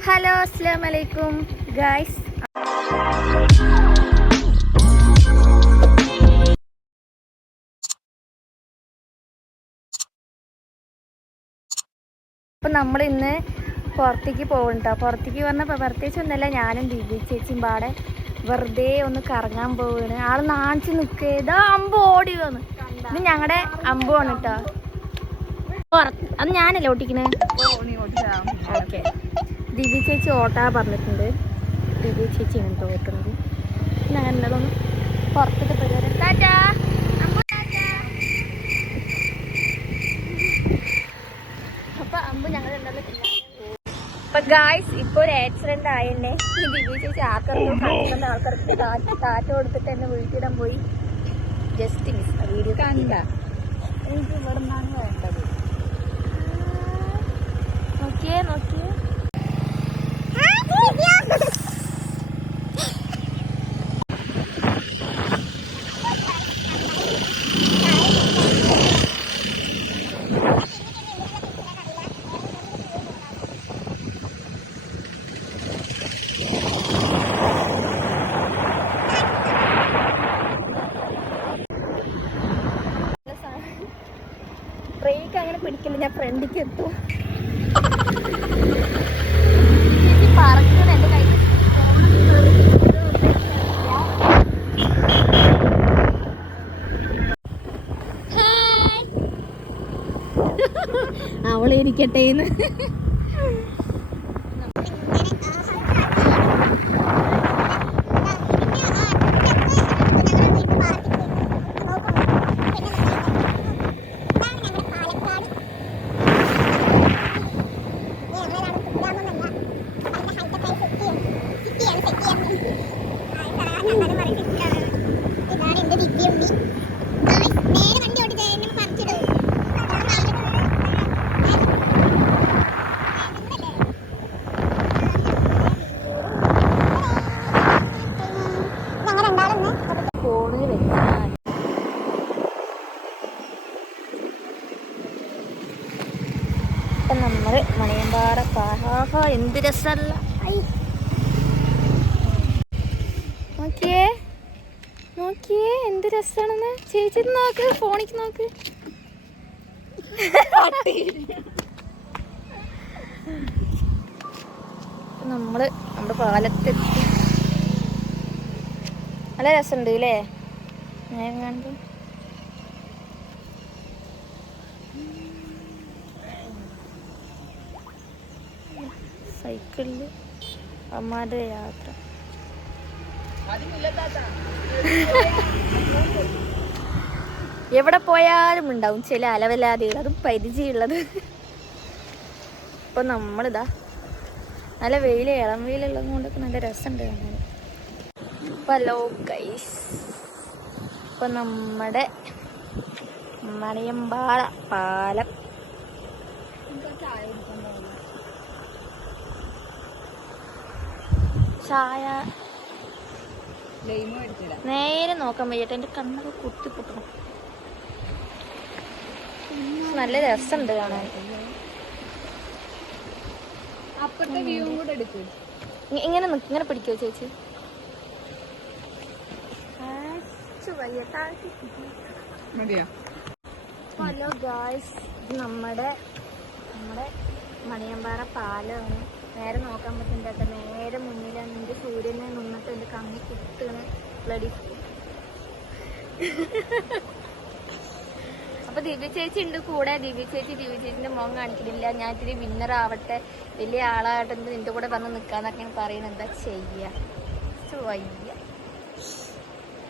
Hello അസ്സാം വലൈക്കും guys അപ്പം നമ്മൾ ഇന്ന് പുറത്തേക്ക് പോകുന്നുണ്ടോ പുറത്തേക്ക് പറഞ്ഞപ്പോൾ പ്രത്യേകിച്ച് ഒന്നല്ല ഞാനും ദീപി ചേച്ചിയും പാടെ വെറുതെ ഒന്ന് കറങ്ങാൻ പോവാണ് ആൾ നാണിച്ച് നിൽക്കുക ഇതാ അമ്പ് ഓടി വന്ന്. ഇത് ഞങ്ങളുടെ അമ്പാണ് കേട്ടോ അത് ഞാനല്ലേ ഓട്ടിക്കണേ? ഓക്കെ. ദിവ്യ ചേച്ചി ഓട്ടാ പറഞ്ഞിട്ടുണ്ട്. ദിവ്യ ചേച്ചി ഇങ്ങനത്തെ ഓട്ടുന്നത് ഞാൻ എന്നതൊന്ന് പുറത്തേക്ക് പരിപാടി. ടാറ്റാ. അപ്പൊ അമ്പു ഞങ്ങൾ അപ്പൊ ഗായ്സ് ഇപ്പൊ ഒരു ആക്സിഡന്റ് ആയെന്നെ. ഈ ദിവ്യ ചേച്ചി ആൾക്കാർക്ക് കണ്ടുകൊണ്ട് ആൾക്കാർക്ക് താറ്റ കൊടുത്തിട്ട് എന്നെ വീട്ടിടാൻ പോയി. ജസ്റ്റ് മിസ് വീഡിയോ കണ്ട. എനിക്ക് ഇവിടെ നിന്നാണ് വേണ്ടത് നോക്കിയേ നോക്കിയേ. ബ്രേക്ക് അങ്ങനെ പിടിക്കില്ല. ഞാൻ ഫ്രണ്ടിക്ക് എത്തും ചേച്ചി പറക്കണ എന്റെ കയ്യിൽ അവളെ ഇരിക്കട്ടേന്ന് ഇതാണ് എന്റെ ദിവ്യ ഉണ്ണി നേരെ വണ്ടി ഓടിച്ചാൽ എന്നെ പറിച്ചിടും ഞങ്ങൾ രണ്ടാളൊന്ന് ഫോണിൽ വെച്ചാൽ നമ്മൾ മണിയമ്പാറ പാഹാഹ എന്ത് രസല്ല നോക്കിയേ നോക്കിയേ എന്ത് രസാണെന്ന് ചേച്ചി നോക്ക് ഫോണിക്ക് നോക്ക്. നമ്മൾ നമ്മുടെ പാലത്തെത്തി. നല്ല രസമുണ്ട് അല്ലേ ഞാൻ കണ്ടു സൈക്കിളിൽ അമ്മാരുടെ യാത്ര. എവിടെ പോയാലും ഉണ്ടാവും ചില അലവലാദികൾ അതും പരിചയമുള്ളത്. ഇപ്പൊ നമ്മളിതാ നല്ല വെയിൽ ഇളം വെയിലുള്ളത് കൊണ്ടൊക്കെ നല്ല രസമുണ്ട് കാണാൻ. ഹലോ ഗൈസ് ഇപ്പൊ നമ്മുടെ മണിയമ്പാള പാലം. ചായ. നേരെ നോക്കാൻ വയ്യട്ടെ എന്റെ കണ്ണൊക്കെ കുത്തി പൊട്ടണം. നല്ല രസമുണ്ട് കാണാൻ. ഇങ്ങനെ ഇങ്ങനെ പിടിക്കോ ചേച്ചി? ഹലോ ഗായ്സ് നമ്മുടെ നമ്മുടെ മണിയമ്പാറ പാലമാണ് നേരെ നോക്കാൻ പറ്റുന്നില്ല നേരെ മുന്നിലാണ് എന്റെ സൂര്യനെ നിന്നിട്ട് എന്റെ കണ്ണി കുത്തുകയാണ് ബ്ലഡി അപ്പൊ ദിവ്യ ചേച്ചി ഉണ്ട് കൂടെ. ദിവ്യ ചേച്ചി ദിവ്യ ചേച്ചിന്റെ മോൻ കാണിക്കുന്നില്ല ഞാൻ ഇത്തിരി വിന്നർ ആവട്ടെ. വലിയ ആളാകട്ടെ നിന്റെ കൂടെ വന്ന് നിക്കാന്നൊക്കെയാണ് പറയുന്നത് എന്താ ചെയ്യ? വയ്യ.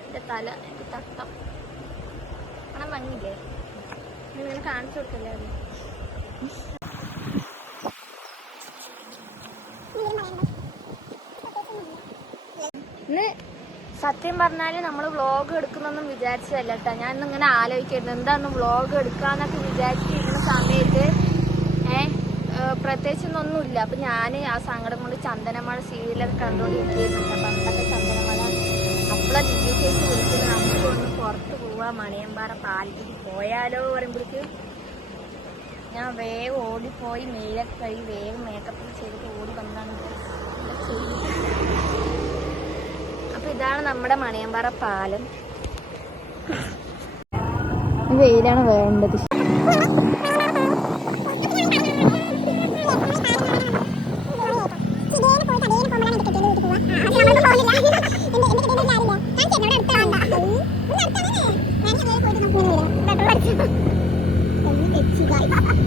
എന്റെ തല എനിക്ക് തട്ടം. കാണാൻ മഞ്ഞില്ലേ ഇങ്ങനെ കാണിച്ചു കൊടുക്കല്ലേ? സത്യം പറഞ്ഞാൽ നമ്മൾ വ്ളോഗ് എടുക്കുന്നൊന്നും വിചാരിച്ചതല്ല കേട്ടോ ഞാൻ ഇങ്ങനെ ആലോചിക്കായിരുന്നു. എന്താന്ന് വ്ളോഗ് എടുക്കാന്നൊക്കെ വിചാരിച്ചിരിക്കുന്ന സമയത്ത് ഏ പ്രത്യേകിച്ചൊന്നൊന്നുമില്ല അപ്പൊ ഞാൻ ആ സങ്കടം കൊണ്ട് ചന്ദനമഴ സീരിയലൊക്കെ കണ്ടുകൊണ്ടിരിക്കുന്നു അന്നത്തെ ചന്ദനമഴ അപ്പോഴാ ദിവ്യ ചേച്ചി വിളിക്കുന്നത് നമുക്ക് ഒന്ന് പുറത്ത് പോവാ. മണിയമ്പാറ പാലത്തേക്ക് പോയാലോ? പറയുമ്പോഴേക്ക് ഞാൻ വേഗം ഓടിപ്പോയി. മേലൊക്കെ കഴുകി വേഗം മേക്കപ്പ് ചെയ്തിട്ട് ഓടി വന്നാണ്. ഇതാണ് നമ്മുടെ മണിയമ്പാറ പാലം. വെയിലാണ് വേണ്ടത്. എന്റെ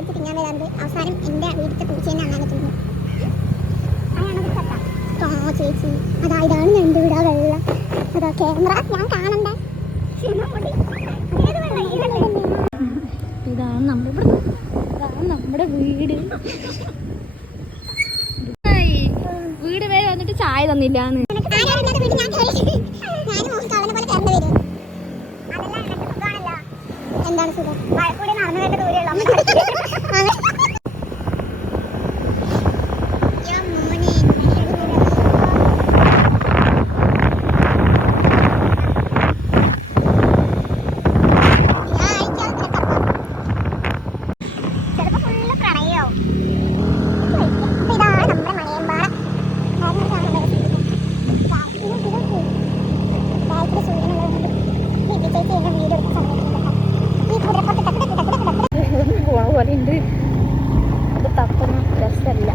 കണ്ണാൻകുട്ടിനെ തിങ്ങാൻ തിന്നാൻ വരാറുണ്ട് അവസാനം എന്റെ വീട്ടിലത്തെ പൂച്ചേനെ അങ്ങനെ തിന്നു ആ ചേച്ചി. അതാ ഇതാണ് രണ്ട് വീടാ വെള്ളം അതാ ക്യാമറ ഞാൻ കാണണ്ടേ? ഇതാണ് നമ്മുടെ ഇതാണ് നമ്മുടെ വീട്. വീട് വരെ വന്നിട്ട് ചായ തന്നില്ലാന്ന്. എന്താണ് സുഖം? കൂടി നടന്നു വേണ്ട ദൂരെയുള്ള ചിലപ്പോ ഫുള്ള് പ്രണയാവും അപ്പൊ ഇതാണ് നമ്മുടെ മണിയമ്പാറ പോണ പോലെ ഉണ്ട് അത് തപ്പുന്ന രസമല്ല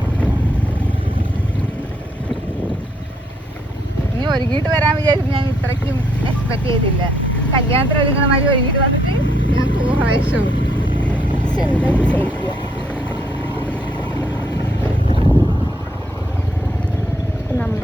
നീ ഒരുങ്ങിയിട്ട് വരാൻ വിചാരിച്ചു ഞാൻ ഇത്രയ്ക്കും എക്സ്പെക്ട് ചെയ്തില്ല. കല്യാണത്തിന് ഒരുങ്ങുന്ന മാതിരി ഒരുങ്ങിട്ട് വന്നിട്ട് ഞാൻ പക്ഷെ എന്താ ചെയ്യുക നമ്മൾ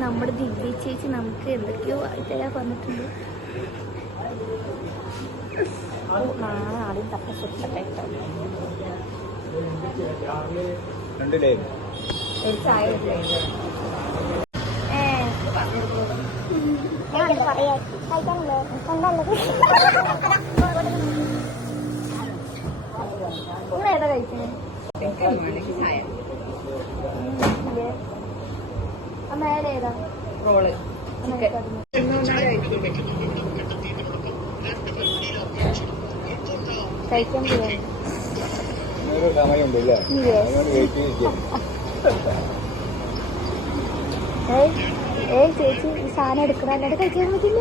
നമ്മുടെ ദിവ്യ ചേച്ചി നമുക്ക് എന്തൊക്കെയോ ആയിട്ടാ പറഞ്ഞിട്ടുണ്ട് ആദ്യം തപ്പ കേട്ടോ രണ്ടിലേ ചായ കുടിച്ചേ. ഏ നിങ്ങൾ ഏതാ ആ മേലെ ഏതാ റോൾ ആ മേലെ കിടന്നു. കഴിക്കാൻ പോവാ ഒരു സമയമുണ്ട് ഇല്ലേ ഇല്ലേ? അതുകൊണ്ട് വെയിറ്റ് ചെയ്യാം ഏയ് ഏയ് ചേച്ചി ഈ സാധനം എടുക്കണം. അല്ലാണ്ട് കഴിക്കാൻ പറ്റില്ല.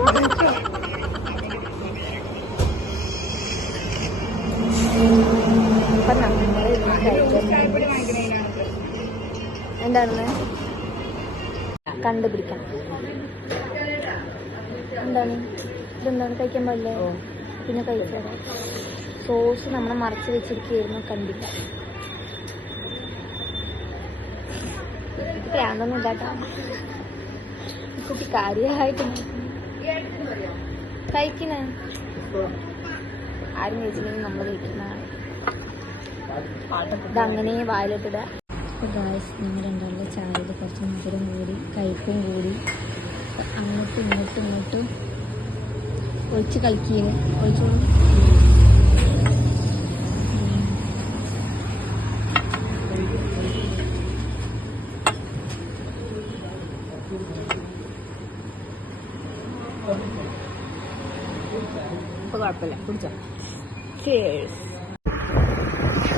അപ്പൊ നമ്മൾ ഇന്ന് കഴിക്കാൻ എന്താണെന്ന് കണ്ടുപിടിക്കണം എന്താണ്? ഇതെന്താണ്? കഴിക്കാൻ പാടില്ലേ? പിന്നെ കഴിച്ചത് സോസ് നമ്മൾ മറച്ച് വെച്ചിരിക്കുകയായിരുന്നു കണ്ടില്ല. ഇത് പ്രാന്തൊന്നും ഇല്ലാട്ടോ. കുട്ടി കാര്യമായിട്ട് കഴിക്കണ ആരും കഴിച്ചില്ലെങ്കിൽ നമ്മൾ കഴിക്കുന്നതാണ് ഇതങ്ങനെ വായിലിട്ടിടുക നിങ്ങൾ രണ്ടാളുടെ ചായയിൽ കുറച്ച് മധുരം കൂടി കയ്പും കൂടി അങ്ങോട്ടും ഇങ്ങോട്ടും ഇങ്ങോട്ടും ഒഴിച്ച് കളിക്കുന്നു ഒഴിച്ചോളൂ ഇപ്പൊ കുഴപ്പമില്ല കുടിച്ചോ.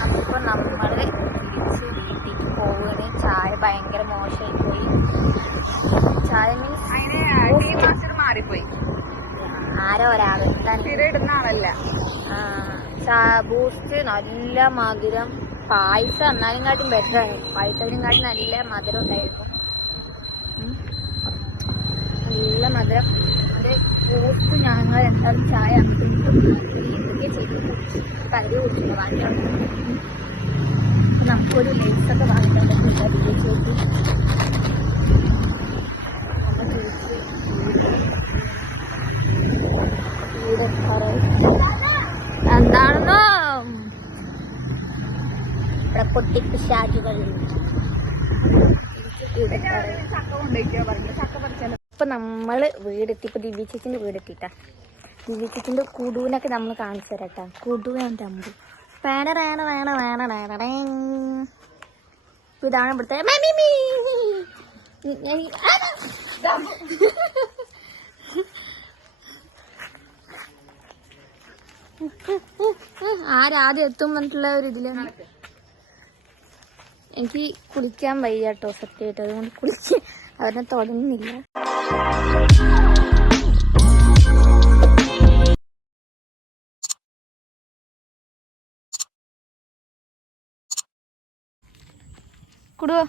അപ്പോൾ നമ്മൾ തിരിച്ച് വീട്ടിലേക്ക് പോവുകയാണ്. ചായ ഭയങ്കര മോശമായി പോയി ചായ മീൻസ് മാസ്റ്റർ മാറിപ്പോയി. ആരോ ഒരാൾ ഇടുന്ന ആളല്ല. ബൂസ്റ്റ് നല്ല മധുരം. പായസം എന്നാലും കാട്ടും ബെറ്റർ ആണ്. പായസത്തിനും കാട്ടും നല്ല മധുരം ഉണ്ടായിരുന്നു. നല്ല മധുരം. ബൂസ്റ്റ് ഞങ്ങൾ രണ്ടാളും ചായ കരി കൂട്ടില്ല ബാക്കി അവിടെ ഉം. അപ്പൊ നമുക്കൊരു ലേസൊക്കെ വാങ്ങിക്കാൻ പറ്റില്ല എത്താറായി. എന്താണെന്നോ? ഇവിടെ പൊട്ടിപ്പിശാചുകൾ ചക്ക കൊണ്ടുപോയിക്കോ? പറഞ്ഞു ചക്ക പറിച്ചാലോ? ഇപ്പൊ നമ്മൾ വീടെത്തി ഇപ്പൊ ദിവ്യ ചേച്ചിന്റെ വീടെത്തിട്ടാ. ദിവ്യ ചേച്ചിന്റെ കുടുവിനൊക്കെ നമ്മൾ കാണിച്ചു തരട്ടാ. കുടു എന്റെ അമ്പു. വേണ വേണ വേണ ഇതാണ് ഇവിടുത്തെ. ആരാദ്യം എത്തും പറഞ്ഞിട്ടുള്ള ഒരു ഇതിലാണ് എനിക്ക് കുളിക്കാൻ വയ്യാട്ടോ സത്യമായിട്ട്. അതുകൊണ്ട് കുളിക്കാൻ അവരെ തുടങ്ങുന്നില്ല कुठं